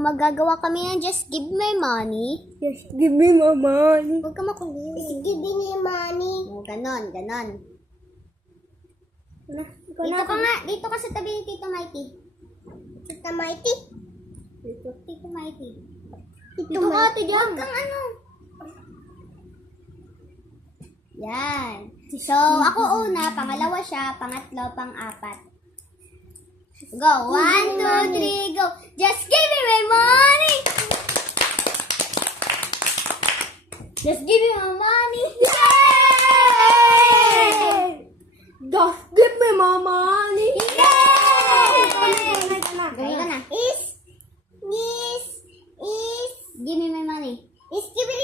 Kung magagawa kami yan, just give me money. Just give me my money. Huwag ka makulit. Just give me money. Oh, ganon, ganon. Ikaw Dito na. ka nga, dito ka sa tabi ni Tito Mikey. Tita Mighty. Tito Mikey. Tito Dito ka, Mighty. Tito. Huwag kang ano. Yan. So, ako una, pangalawa siya, pangatlo, pang-apat. Go. 1, 2, 3, go. Just give me my money. Just give me my money. Yay! Just give me my money. Yay! Gawin ka na. Is. Give me my money. Is give me